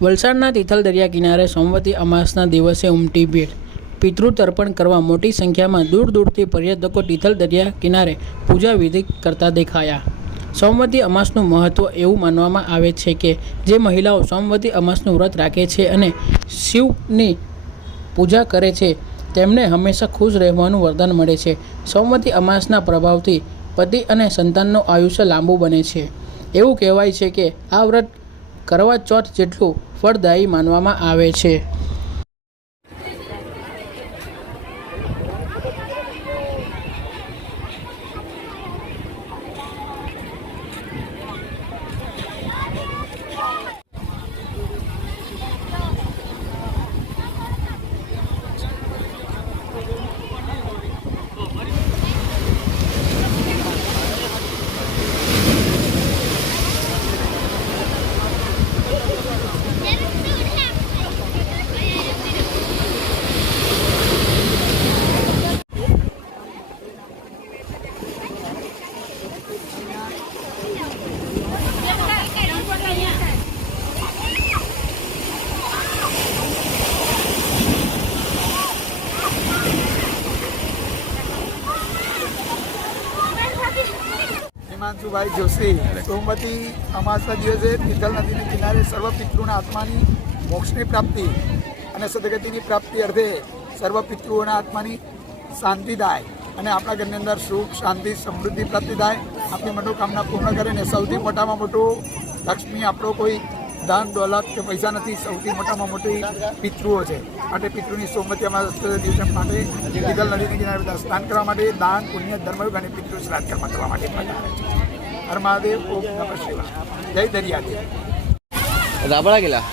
વલસાડના તિથલ દરિયા કિનારે સોમવતી અમાસના દિવસે ઉમટી ભીડ। પિતૃ તર્પણ કરવા મોટી સંખ્યામાં દૂર દૂરથી પર્યટકો તિથલ દરિયા કિનારે પૂજા વિધિ કરતા દેખાયા। સોમવતી અમાસનું મહત્વ એવું માનવામાં આવે છે કે જે મહિલાઓ સોમવતી અમાસનું વ્રત રાખે છે અને શિવની પૂજા કરે છે તેમને હંમેશા ખુશ રહેવાનું વરદાન મળે છે। સોમવતી અમાસના પ્રભાવથી પતિ અને સંતાનનું આયુષ્ય લાંબુ બને છે। એવું કહેવાય છે કે આ વ્રત કરવા ચોથ જેટલું ફળદાયી માનવામાં આવે છે। हिमांशुभाई जोशी सोमवती अमासना दिवसे તિથલ નદીના કિનારે સર્વ પિતૃના આત્માની મોક્ષની પ્રાપ્તિ અને સદગતિની પ્રાપ્તિ અર્થે સર્વ પિતૃઓના આત્માની શાંતિ થાય અને આપણા ઘરની અંદર સુખ શાંતિ સમૃદ્ધિ પ્રાપ્તિ થાય, આપણી મનોકામના પૂર્ણ કરે। ને સૌથી મોટામાં મોટું લક્ષ્મી આપણો કોઈ દાન દોલત કે પૈસા નથી, સૌથી મોટામાં મોટી પિતૃઓ છે। માટે પિતૃની સોમવતી અમાસ દિવસે માટે તિથલ નદીની કિનારે બધા સ્નાન કરવા માટે દાન પુણ્ય ધર્મયુગ અને પિતૃ શ્રાદ્ધ કર્મ કરવા માટે પધારે છે। હર મહાદેવ, ઓમ નમઃ શિવાય, જય દરિયાદેવ। રાબડા ગયેલા।